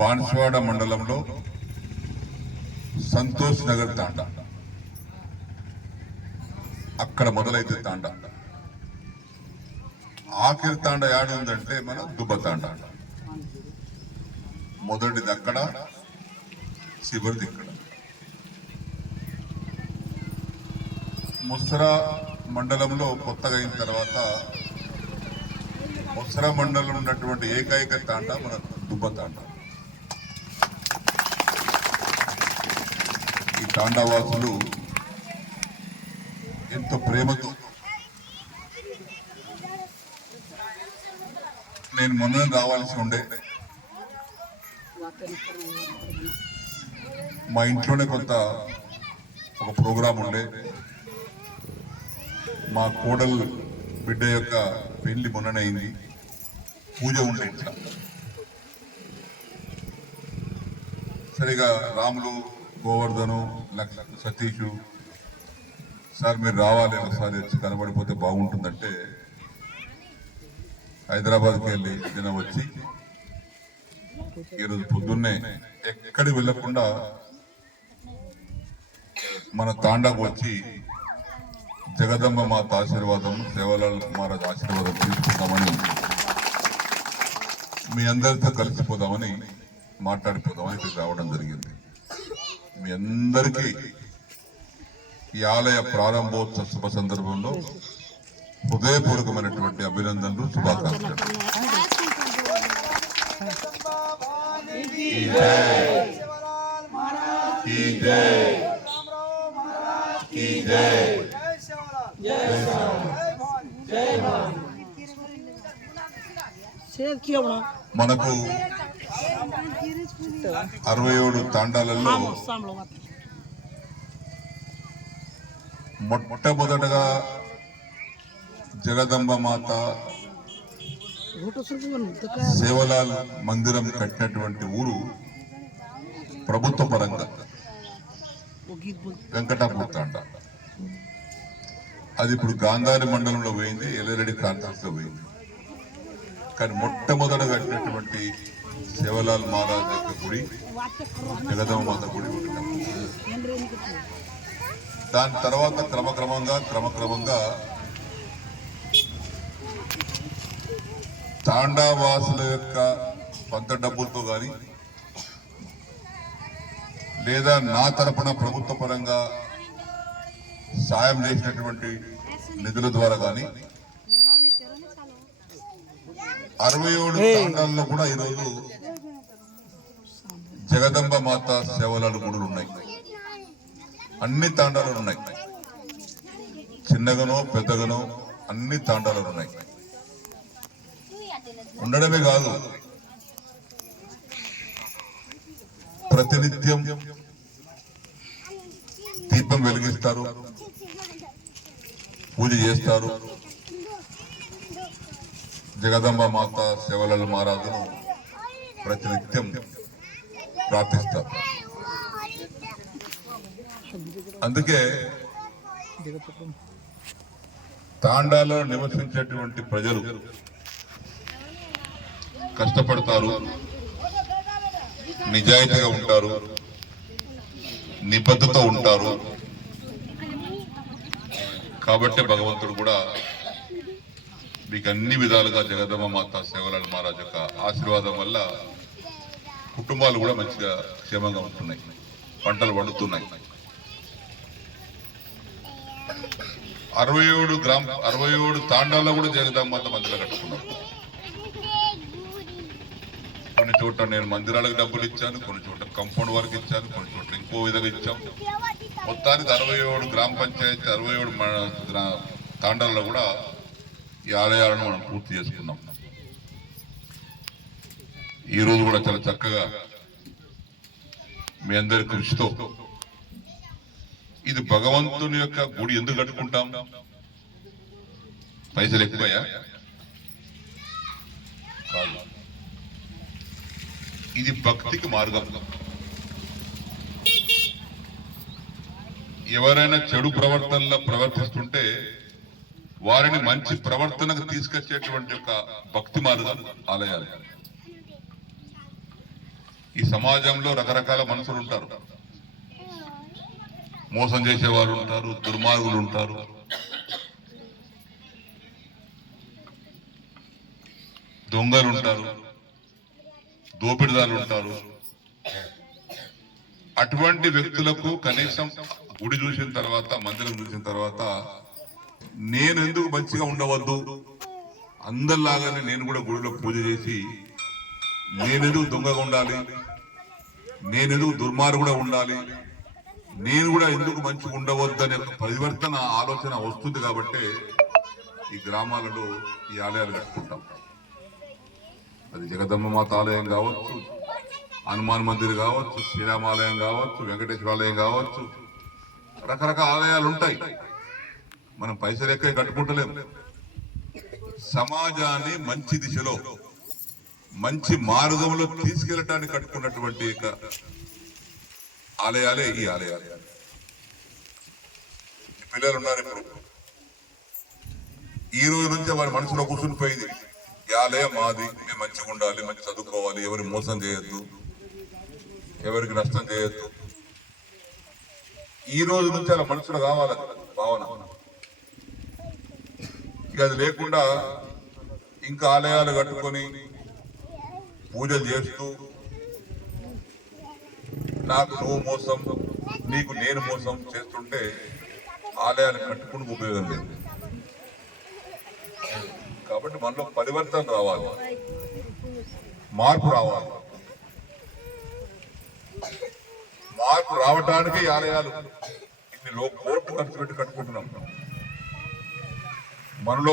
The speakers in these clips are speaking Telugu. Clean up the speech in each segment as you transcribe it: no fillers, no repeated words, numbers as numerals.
బాన్స్వాడ మండలంలో సంతోష్ నగర్ తాండా, అక్కడ మొదలైతే తాండా. ఆఖరి తాండా ఏడుందంటే మన దుబ్బ తాండా. మొదటిది అక్కడ, చివరిది ఇక్కడ. ముస్సరా మండలంలో కొత్తగా అయిన తర్వాత ముస్సరా మండలంలో ఉన్నటువంటి ఏకైక తాండా మన దుబ్బ తాండా. ఈ తాండావాసులు ఎంతో ప్రేమతో, నేను మొన్న రావాల్సి ఉండే, మా ఇంట్లోనే కొంత ఒక ప్రోగ్రాం ఉండే, మా కోడలు బిడ్డ యొక్క పెళ్లి మొన్ననైంది, పూజ ఉండే ఇంట్లో. సరిగా రాములు, గోవర్ధను, సతీషు సార్ మీరు రావాలి, ఒకసారి వచ్చి కనబడిపోతే బాగుంటుందంటే హైదరాబాద్కి వెళ్ళి దినం వచ్చి ఈరోజు పొద్దున్నే ఎక్కడికి వెళ్ళకుండా మన తాండాకు వచ్చి జగదంబ మాత ఆశీర్వాదం, సేవలాల్ మహారాజ్ ఆశీర్వాదం తీసుకుందామని, మీ అందరితో కలిసిపోదామని, మాట్లాడిపోదామని ఇక్కడ రావడం జరిగింది. మీ అందరికీ ఈ ఆలయ ప్రారంభోత్సవ శుభ సందర్భంలో హృదయపూర్వకమైనటువంటి అభినందనలు, శుభాకాంక్షలు. మనకు 67 తాండాలలో మొట్టమొదటగా జగదంబ మాత సేవలాల్ మందిరం కట్టినటువంటి ఊరు ప్రభుత్వ పరంగా వెంకటాపూర్ తాండా. అది ఇప్పుడు గాంధారి మండలంలో పోయింది, ఎల్లారెడ్డి కాన్ఫరెన్స్ లో పోయింది. కానీ మొట్టమొదట కట్టినటువంటి సేవలాల్ మహారాజ్ యొక్క గుడి జగదంబ మాత గుడి ఉంటుంది. దాని తర్వాత క్రమక్రమంగా తాండావాసుల యొక్క సొంత డబ్బులతో కానీ లేదా నా తరపున ప్రభుత్వ పరంగా సాయం చేసినటువంటి నిధుల ద్వారా కానీ 67 తాండాల్లో కూడా ఈరోజు జగదంబ మాత సేవలాల్ గుడులు ఉన్నాయి. అన్ని తాండాలు ఉన్నాయి, చిన్నగానో పెద్దగానో అన్ని తాండాలు ఉన్నాయి. ఉండడమే కాదు, ప్రతినిత్యం దీపం వెలిగిస్తారు, పూజ చేస్తారు, జగదంబ మాత సేవలాల్ మహారాజును ప్రతినిత్యం ప్రార్థిస్తారు. అందుకే తాండాలో నివసించేటువంటి ప్రజలు కష్టపడతారు, నిజాయితీగా ఉంటారు, నిబద్ధత ఉంటారు. కాబట్టి భగవంతుడు కూడా మీకు అన్ని విధాలుగా జగదంబ మాత సేవలాల్ మహారాజ్ యొక్క ఆశీర్వాదం వల్ల కుటుంబాలు కూడా మంచిగా క్షేమంగా ఉంటున్నాయి, పంటలు పండుతున్నాయి. 67 తాండాల్లో కూడా జగదంబ మాత మందిరం కట్టుకున్నాం. కొన్ని చోట్ల నేను మందిరాలకు డబ్బులు ఇచ్చాను, కొన్ని చోట్ల కంపౌండ్ వర్క్ ఇచ్చాను, కొన్ని చోట్ల ఇంకో విధంగా ఇచ్చాం. మొత్తానికి 67 గ్రామ పంచాయతీ 67 తాండాల్లో కూడా ఈ ఆలయాలను మనం పూర్తి చేసుకున్నాం. ఈ రోజు కూడా చాలా చక్కగా మీ అందరి కృషితో, ఇది భగవంతుని యొక్క గుడి ఎందుకు కట్టుకుంటాం? పైసలు ఎక్కువయ్యా కాదు, ఇది భక్తికి మార్గం. ఎవరైనా చెడు ప్రవర్తనలో ప్రవర్తిస్తుంటే వారిని మంచి ప్రవర్తనకు తీసుకొచ్చేటువంటి ఒక భక్తి మార్గం ఆలయాలు. ఈ సమాజంలో రకరకాల మనుషులు ఉంటారు, మోసం చేసేవారు ఉంటారు, దుర్మార్గులు ఉంటారు, దొంగలు ఉంటారు, దోపిడిదారులు ఉంటారు. అటువంటి వ్యక్తులకు కనీసం గుడి చూసిన తర్వాత, మందిరం చూసిన తర్వాత నేను ఎందుకు మంచిగా ఉండవద్దు, అందరిలాగానే నేను కూడా గుడిలో పూజ చేసి నేనెందుకు దొంగగా ఉండాలి, నేనెందుకు దుర్మార్గుగా ఉండాలి, నేను కూడా ఎందుకు మంచిగా ఉండవద్దు అనే పరివర్తన ఆలోచన వస్తుంది. కాబట్టి ఈ గ్రామాలలో ఈ ఆలయాలు కట్టుకుంటాం. అది జగదమ్మ మాత ఆలయం కావచ్చు, హనుమాన్ మందిర్ కావచ్చు, శ్రీరామాలయం కావచ్చు, వెంకటేశ్వర ఆలయం కావచ్చు, రకరకాల ఆలయాలు ఉంటాయి. మనం పైసలు ఎక్క కట్టుకుంటలేము. సమాజాన్ని మంచి దిశలో, మంచి మార్గంలో తీసుకెళ్ళటానికి కట్టుకున్నటువంటి ఆలయాలే ఈ ఆలయాలు. పిల్లలు ఉన్నారు ఇప్పుడు, ఈ రోజు నుంచే వారి మనసులో కూర్చుని పోయింది, ఈ ఆలయం మాది, మేము మంచిగా ఉండాలి, మంచి చదువుకోవాలి, ఎవరి మోసం చేయొద్దు, ఎవరికి నష్టం చేయొద్దు. ఈ రోజు నుంచి అలా మనసులో కావాలి భావన. ఇక అది లేకుండా ఇంకా ఆలయాలు కట్టుకొని పూజలు చేస్తూ నాకు నువ్వు మోసం, నీకు నేను మోసం చేస్తుంటే ఆలయాలు కట్టుకుని ఉపయోగం లేదు. కాబట్టి మనలో పరివర్తన రావాలి, మార్పు రావాలి. మార్పు రావటానికి ఆలయాలు ఇన్ని కోట్లు ఖర్చు పెట్టి కట్టుకుంటున్నాం.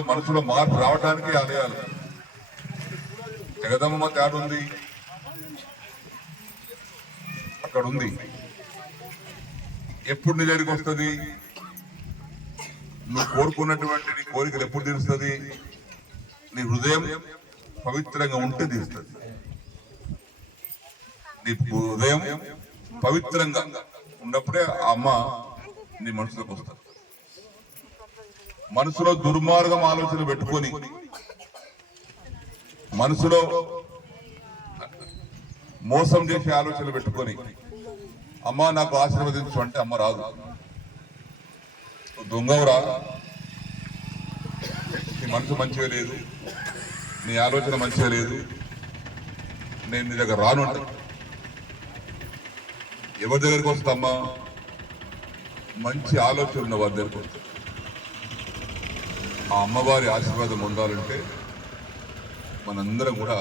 మనసులో మార్పు రావటానికి ఆలయాలు. జగదమ్మ తేడా ఉంది, అక్కడ ఉంది. ఎప్పుడు నీ దగ్గరికి వస్తుంది? నువ్వు కోరుకున్నటువంటి నీ కోరికలు ఎప్పుడు తీరుస్తుంది? నీ హృదయం పవిత్రంగా ఉంటే తీరుస్తుంది. నీ హృదయం పవిత్రంగా ఉన్నప్పుడే ఆ అమ్మ నీ మనసులోకి వస్తుంది. మనసులో దుర్మార్గం ఆలోచన పెట్టుకొని, మనసులో మోసం చేసే ఆలోచనలు పెట్టుకొని అమ్మ నాకు ఆశీర్వదించు అంటే అమ్మ రాదు. దొంగవురా, నీ మనసు మంచిగా లేదు, నీ ఆలోచన మంచిగా లేదు, నేను నీ దగ్గర రాను అంటే ఎవరి దగ్గరికి వస్తామ్మా? మంచి ఆలోచన ఉన్న వారి దగ్గరికి వస్తా. ఆ అమ్మవారి ఆశీర్వాదం పొందాలంటే మనందరం కూడా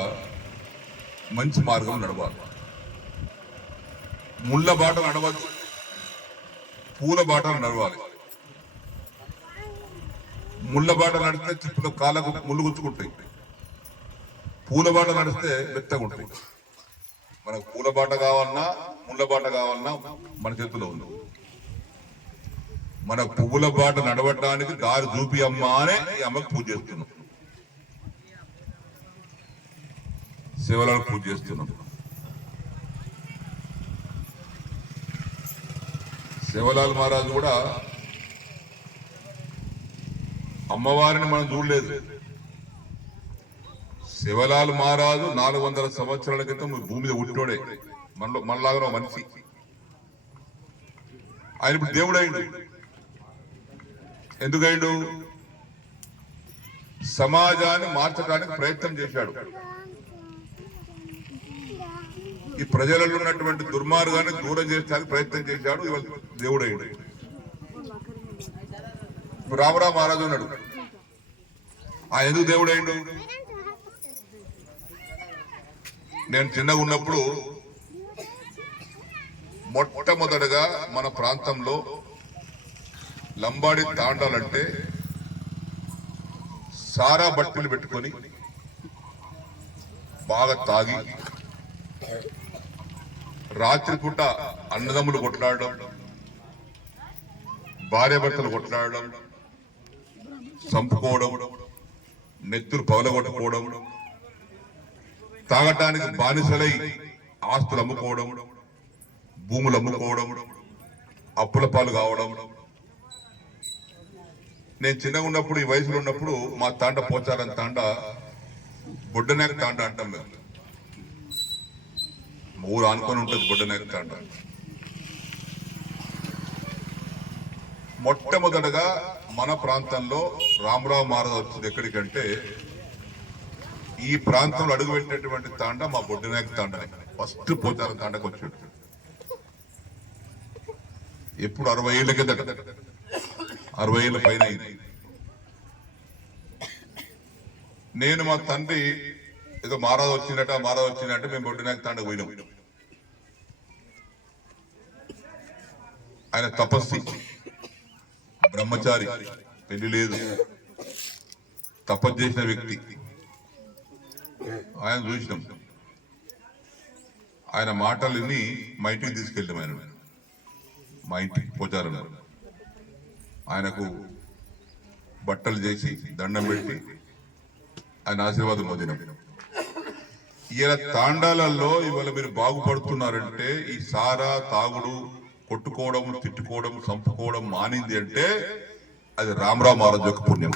మంచి మార్గం నడవాలి. ముళ్ళ బాటలు నడవద్దు, పూల బాటలు నడవాలి. ముళ్ళ బాట నడిస్తే చిప్పులో కాళ్ళకు ముళ్ళు గుచ్చుకుంటాయి, పూల బాట నడిస్తే మెత్తగా ఉంటాయి. మనకు పూల బాట కావాలన్నా ముళ్ళ బాట కావాలన్నా మన చేతిలో ఉంది. మన పువ్వుల బాట నడవటానికి దారి చూపి అమ్మ అనే ఈ అమ్మకు పూజ చేస్తున్నాం, శివలాలకు పూజ చేస్తున్నాం. శివలాల్ మహారాజు కూడా అమ్మవారిని మనం చూడలేదు. శివలాల్ మహారాజు 400 సంవత్సరాల క్రితం భూమి మీద ఉట్టినోడే, మనలాగా మనిషి. ఆయన ఇప్పుడు దేవుడు అయిండు. ఎందుకైండు? సమాజాన్ని మార్చడానికి ప్రయత్నం చేశాడు. ఈ ప్రజలలో ఉన్నటువంటి దుర్మార్గాన్ని దూరం చేయడానికి ప్రయత్నం చేశాడు. ఇవాళ దేవుడైండు. రామరావు మహారాజు ఉన్నాడు, ఆ ఎందుకు దేవుడైండు? నేను చిన్నగా ఉన్నప్పుడు మొట్టమొదటగా మన ప్రాంతంలో లంబాడి తాండాలంటే సారా బట్టలు పెట్టుకొని బాగా తాగి రాత్రిపూట అన్నదమ్ములు కొట్లాడడం, భార్యాభర్తలు కొట్లాడడం, చంపుకోవడం, నెత్తులు పగలగొట్టుకోవడం, తాగటానికి బానిసలై ఆస్తులు అమ్ముకోవడం, భూములు అమ్ముకోవడం, అప్పుల పాలు కావడం, నేను చిన్నగా ఉన్నప్పుడు ఈ వయసులో ఉన్నప్పుడు మా తాండ పోచారం తాండ బొడ్డనాయక తాండ అంటాం మేము. ఊరు ఆనుకొని ఉంటుంది బొడ్డనాయక తాండ. మొట్టమొదటగా మన ప్రాంతంలో రామరావు మహారాజు వచ్చింది ఎక్కడికంటే ఈ ప్రాంతంలో అడుగుపెట్టినటువంటి తాండ మా బొడ్డనాయక తాండ. ఫస్ట్ పోచారం తాండకు వచ్చాడు. ఎప్పుడు 60 ఏళ్ళ కిందట, 60 ఏళ్ళ పైన అయింది. నేను మా తండ్రి ఏదో మహారాజు వచ్చిందంటే మేము బొడ్డనాయక తాండకు పోయినాం. ఆయన తపస్సి, బ్రహ్మచారి, పెళ్లి లేదు, తపస్సు చేసిన వ్యక్తి. ఆయన చూసినాం. ఆయన మాటలు విని మా ఇంటికి తీసుకెళ్ళాం. ఆయన మా ఇంటికి పోచారు. ఆయనకు బట్టలు చేసి దండం పెట్టి ఆయన ఆశీర్వాదం పొందినాం. ఇలా తాండాలలో ఇవాళ మీరు బాగుపడుతున్నారంటే ఈ సారా తాగుడు, కొట్టుకోవడం, తిట్టుకోవడం, చంపుకోవడం మానింది అంటే అది రామరావు మహారాజు యొక్క పుణ్యం.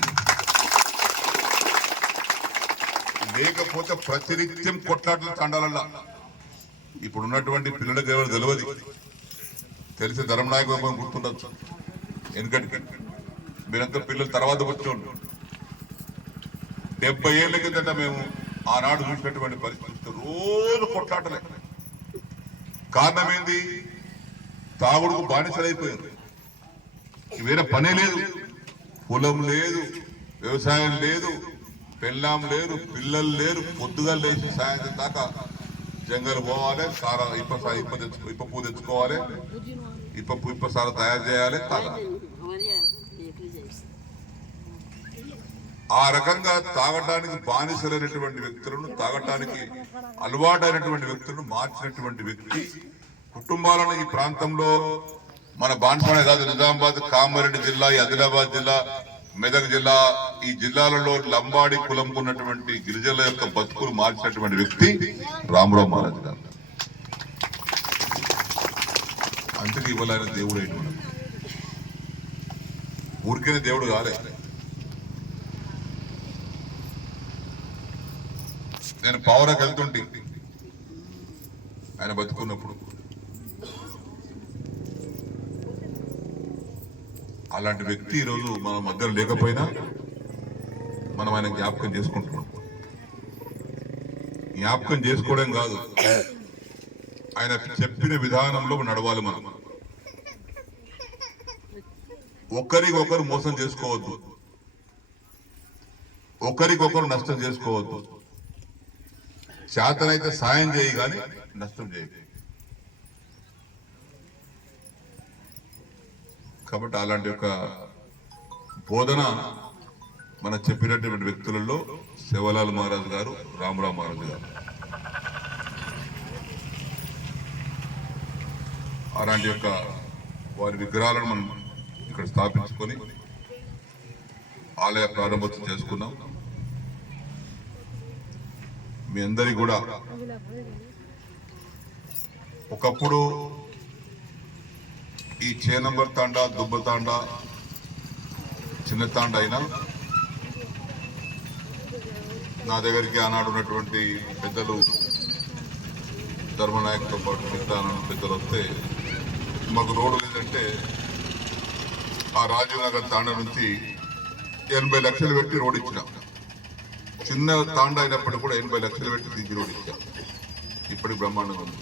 లేకపోతే ప్రతినిత్యం కొట్లాటలు తాండాలల్లా. ఇప్పుడు ఉన్నటువంటి పిల్లలకు ఎవరు తెలియదు. తెలిసి ధర్మనాయకు గుర్తుండొచ్చు. ఎందుకంటే మీరంతా పిల్లలు తర్వాత వచ్చేవాళ్ళు. 70 ఏళ్ళ కిందట మేము ఆనాడు చూసినటువంటి పరిస్థితి రోజు కొట్లాటలే. కారణం ఏంది? తాగుడుకు బానిసలైపోయారు. వేరే పనే లేదు, పొలం లేదు, వ్యవసాయం లేదు, పెళ్ళాం లేదు, పిల్లలు లేరు. పొద్దుగా లేచి సాయంత్రం దాకా జంగల్ పోవాలి, సారా ఇప్ప పూ తెచ్చుకోవాలి, ఇప్ప సారా తయారు చేయాలి, తాగాలి. ఆ రకంగా తాగటానికి బానిసలైనటువంటి వ్యక్తులను, తాగటానికి అలవాటైనటువంటి వ్యక్తులను మార్చినటువంటి వ్యక్తి. కుటుంబాలను ఈ ప్రాంతంలో మన బాన్పాడే కాదు, నిజామాబాద్, కామారెడ్డి జిల్లా, ఆదిలాబాద్ జిల్లా, మెదక్ జిల్లా, ఈ జిల్లాలలో లంబాడి కులం ఉన్నటువంటి గిరిజనుల యొక్క బతుకులు మార్చినటువంటి వ్యక్తి రామరావు మహారాజు గారు. అందుకే ఇవాళ ఆయన దేవుడు అయిన మనం. ఊరికైనా దేవుడు కాలే. నేను పావురాకి వెళ్తుంటే ఆయన బతుకున్నప్పుడు అలాంటి వ్యక్తి ఈరోజు మన మధ్యలో లేకపోయినా మనం ఆయన జ్ఞాపకం చేసుకుంటున్నాం. జ్ఞాపకం చేసుకోవడం కాదు, ఆయన చెప్పిన విధానంలో నడవాలి. మనం ఒకరికొకరు మోసం చేసుకోవద్దు, ఒకరికొకరు నష్టం చేసుకోవద్దు. చేతనైతే సాయం చేయి కానీ నష్టం చేయి. కాబట్టి అలాంటి యొక్క బోధన మన చెప్పినటువంటి వ్యక్తులలో శివలాల్ మహారాజు గారు, రామరావు మహారాజు గారు. అలాంటి యొక్క వారి విగ్రహాలను మనం ఇక్కడ స్థాపించుకొని ఆలయ ప్రారంభోత్సవం చేసుకున్నాం. మీ అందరికీ కూడా ఒకప్పుడు ఈ చేనంబర్ తాండా, దుబ్బ తాండా, చిన్న తాండా అయినా నా దగ్గరికి ఆనాడు ఉన్నటువంటి పెద్దలు, ధర్మనాయకుతో పాటు మిగతా పెద్దలు వస్తే మాకు రోడ్డు లేదంటే ఆ రాజీవ్ నగర్ తాండా నుంచి 80 లక్షలు పెట్టి రోడ్ ఇచ్చినాం. చిన్న తాండా అయినప్పటికీ కూడా 80 లక్షలు పెట్టి దిగి రోడ్ ఇచ్చాం. ఇప్పటికి బ్రహ్మాండంగా ఉంది.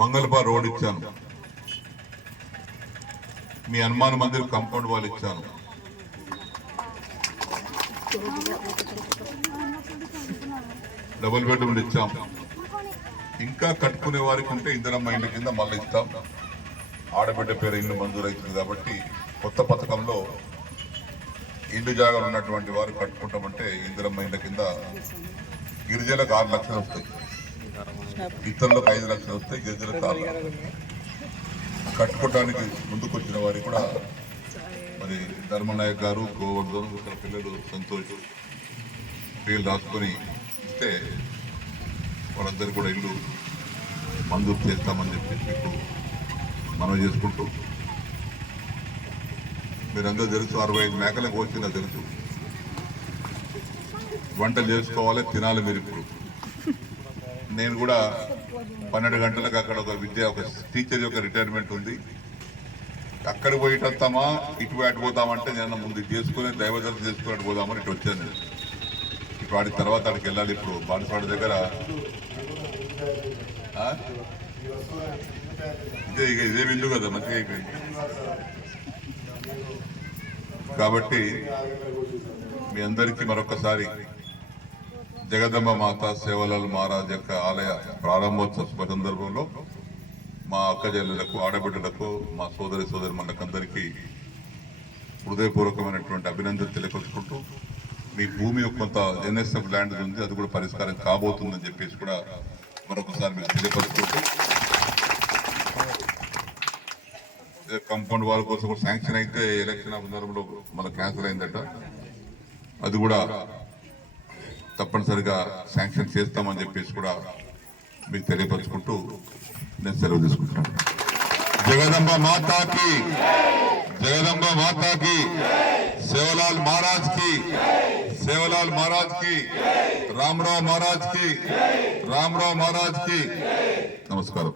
మంగళపా రోడ్ ఇచ్చాను, మీ హనుమాన్ మందిర్ కాంపౌండ్ వాళ్ళు ఇచ్చాను. డబుల్ బెడ్రూమ్లు ఇచ్చాం. ఇంకా కట్టుకునే వారికి ఉంటే ఇందిరమ్మ ఇంటి కింద మళ్ళీ ఇస్తాం. ఆడబిడ్డ పేరు ఇల్లు మంజూరు అవుతుంది కాబట్టి కొత్త పథకంలో ఇంటి జాగాలు ఉన్నటువంటి వారు కట్టుకుంటామంటే ఇందిరమ్మ ఇంటి కింద గిరిజనులకు 6 లక్షలు వస్తాయి, ఇతరులకు 5 లక్షలు వస్తాయి, గిరిజనులకు 6 లక్షలు. కట్టుకోవడానికి ముందుకు వచ్చిన వారికి కూడా మరి ధర్మనాయక్ గారు, గోవర్ధన్, ఇక్కడ పిల్లలు సంతోష్ పేర్లు రాసుకొని ఇస్తే వాళ్ళందరూ కూడా ఇల్లు మంజూరు చేస్తామని చెప్పి మీకు మనం చేసుకుంటూ మీరందరూ తెలుసు 65 మేకలకు వచ్చిందో తెలుసు. వంటలు చేసుకోవాలి, తినాలి మీరు. ఇప్పుడు నేను కూడా 12 గంటలకు అక్కడ ఒక టీచర్ యొక్క రిటైర్మెంట్ ఉంది. అక్కడికి పోయి వస్తామా ఇటు అటు పోతామంటే నేను ముందు చేసుకుని దైవదర్శనం చేసుకుని అటు పోదామని ఇటు వచ్చాను నేను. ఇటు వాడి తర్వాత అక్కడికి వెళ్ళాలి. ఇప్పుడు బాణస్వాడ దగ్గర ఇదే విందు కదా, మంచిగా అయిపోయింది. కాబట్టి మీ అందరికీ మరొకసారి జగదంబ మాత సేవలాల్ మహారాజ్ యొక్క ఆలయ ప్రారంభోత్సవ శుభ సందర్భంలో మా అక్కజల్లులకు, ఆడబిడ్డలకు, మా సోదరి మనకందరికీ హృదయపూర్వకమైనటువంటి అభినందనలు తెలియపరుచుకుంటూ, మీ భూమి కొంత ఎన్ఎస్ఎఫ్ ల్యాండ్ ఉంది, అది కూడా పరిష్కారం కాబోతుందని చెప్పేసి కూడా మరొకసారి మీకు తెలియపరుచుకుంటూ, కాంపౌండ్ వాళ్ళ కోసం కూడా శాంక్షన్ అయితే ఎలక్షన్ సందర్భంలో మళ్ళీ క్యాన్సిల్ అయిందట. అది కూడా తప్పనిసరిగా శాంక్షన్ చేస్తామని చెప్పేసి కూడా మీకు తెలియపరుచుకుంటూ నేను సెలవు తీసుకుంటున్నాను. జగదంబ మాతాకి, జగదంబ మాతాకి, సేవలాల్ మహారాజ్ కి, సేవలాల్ మహారాజ్ కి, రామరావు మహారాజ్ కి, రామరావు మహారాజ్ కి నమస్కారం.